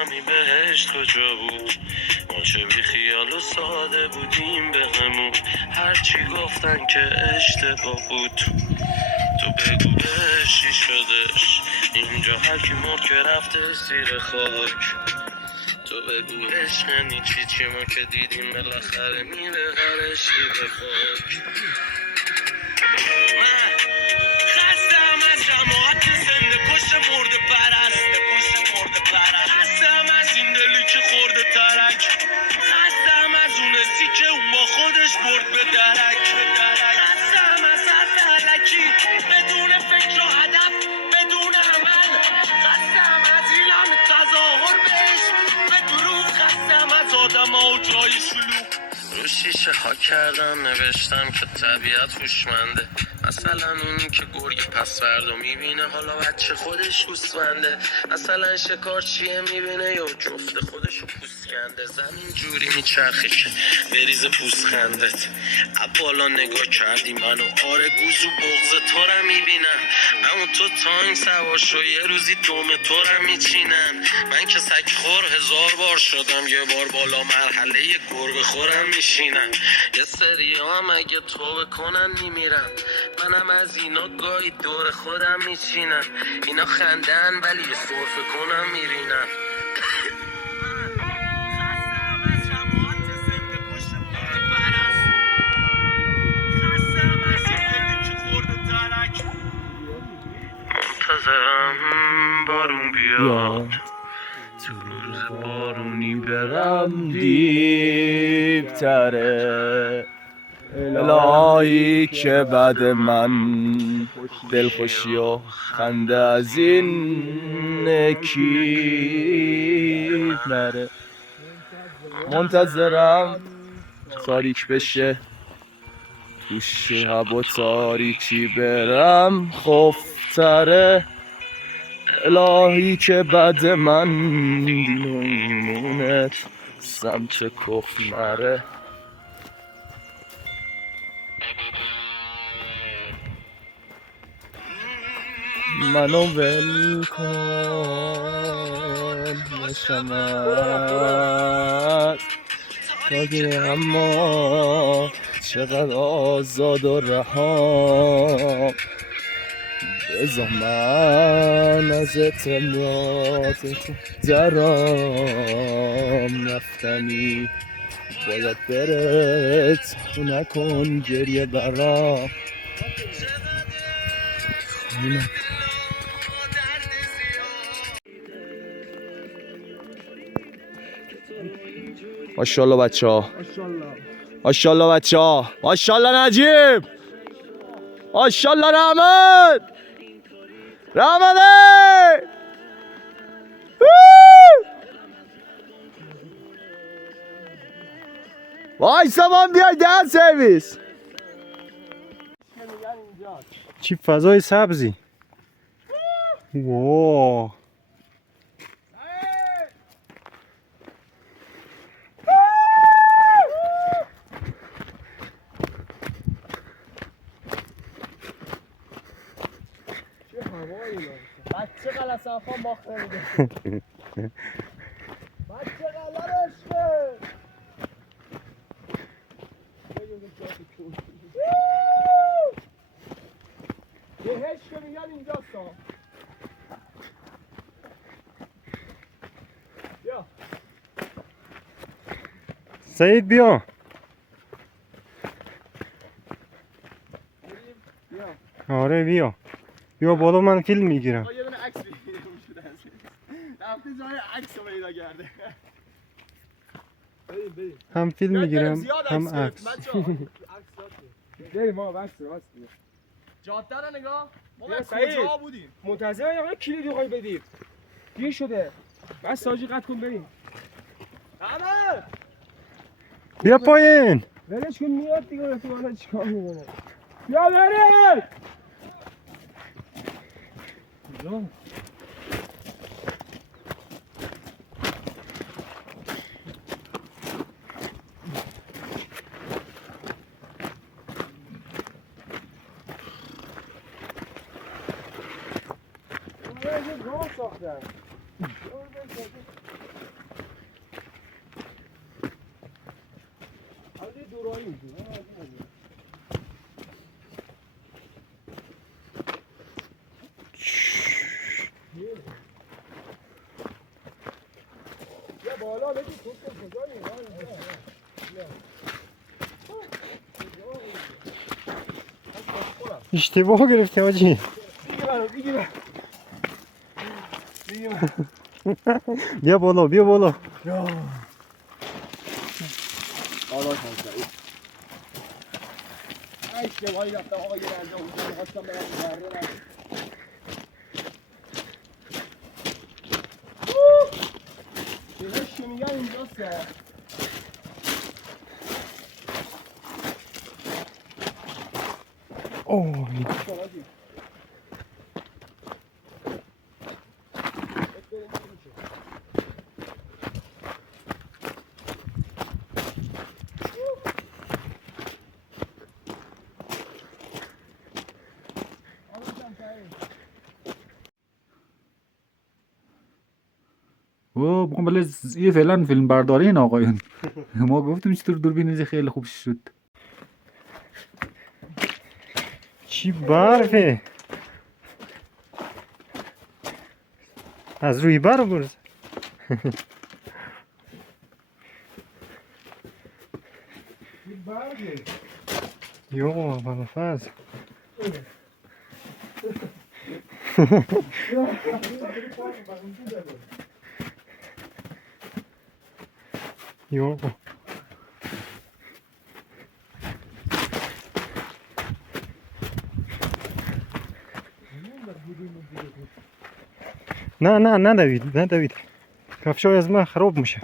نمیفهمی بهشت کجا بود، ما چه بی خیال و ساده بودیم به همون، هرچی گفتن که اشتباه بود. تو بگو بهش چی شدش، اینجا هر کی مرد که رفته زیر خاک. تو بگو عشق یعنی چی ما که دیدیم بالاخره میره غرشی به خاک. من خستم از جماعت زنده کش مرده پرست، خستم از این دلی که خورده ترک، خستم از اون سی که اون با خودش برد به درک، خستم از حرف علکی بدون فکر و هدف بدون عمل، خستم از این همه تظاهر بهش به دروغ، خستم از آدم ها و جای شلوغ. رو شیشه ها کردم نوشتم که طبیعت هوشمنده، مثلا اونی که گرگ پس فردا میبینه حالا بچه خودش گوسفنده، مثلا شکارچیه میبینه یا جفت خودشو پوست کنده، زمین جوری میچرخه که بریز پوست خندت. بالا نگاه کردی منو آره گوزو بغز تو رو میبینم، اما تو تانگ سوار شو یه روزی دوم تو رو میچینن. من که سگ خور 1000 بار شدم یه بار بالا مرحله یه گربه خورم میشینن، یه سری هم اگه تو بکنن میمیرم، منم از اینا گاهی دور خودم میچینم. اینا خندن ولی یه سرفه کنم میرینم. منتظرم بارون بیاد تو روز بارونی برم دیپتره الهی که بعد من دلخوشی و خنده از این نکی نره. منتظرم تاریک بشه تو شب و تاریکی برم خفتره، الهی که بعد من دین و ایمونت سمت کف نره. منو ول کن نشمت تاگه، اما چقدر آزاد و رها، بذار من از اعتمادت درام رفتنی باید برت نکن گریه برام. ماشاءالله بچه ها، ماشاءالله بچه ها، ماشاءالله نجیب، ماشاءالله رحمت رحمته. وایسا من بیای دهن سرویس. چی فضای سبزی. واو بچه قلسان خان باخت نمیده. بچه قلرش که یه هش که میگن اینجاست ها. بیا سعید بیا. آره بیا بیا بالا من فیلم میگیرم. یه دونه عکس بگیریم شده رفتی جای عکس رو پیدا کرده. بریم هم فیلم میگیرم هم عکس. بریم ما بس جاده رو نگاه. ما کجا بودیم؟ منتظر یا کلید رو بدید. دیر شده. بس ساجی قطع کن بریم. احمد بیا پایین. ولش کن میاد دیگه احتمالاً چیکار میکنه. بیا بریم. کجا؟ راه ساختن. نورانی میشه. یا بالا بگی تو کجایی؟ اشتباه گرفتی حاجی. دیگه بیا بالا بیا بالا. بالا کنید. اشتباهی رفتم آقا یه رنجا اونجا می‌خواستم برم مردم. چه میگن اینجاست ها. اوه او بخوام بله یه فعلا فیلم برداری این آقایون ما گفتیم چطور دوربین خیلی خوب شد. چی برفه. از روی بر برز. یو بابا فاز. یو نه نه ندوید ندوید. کفشای از من خراب میشه.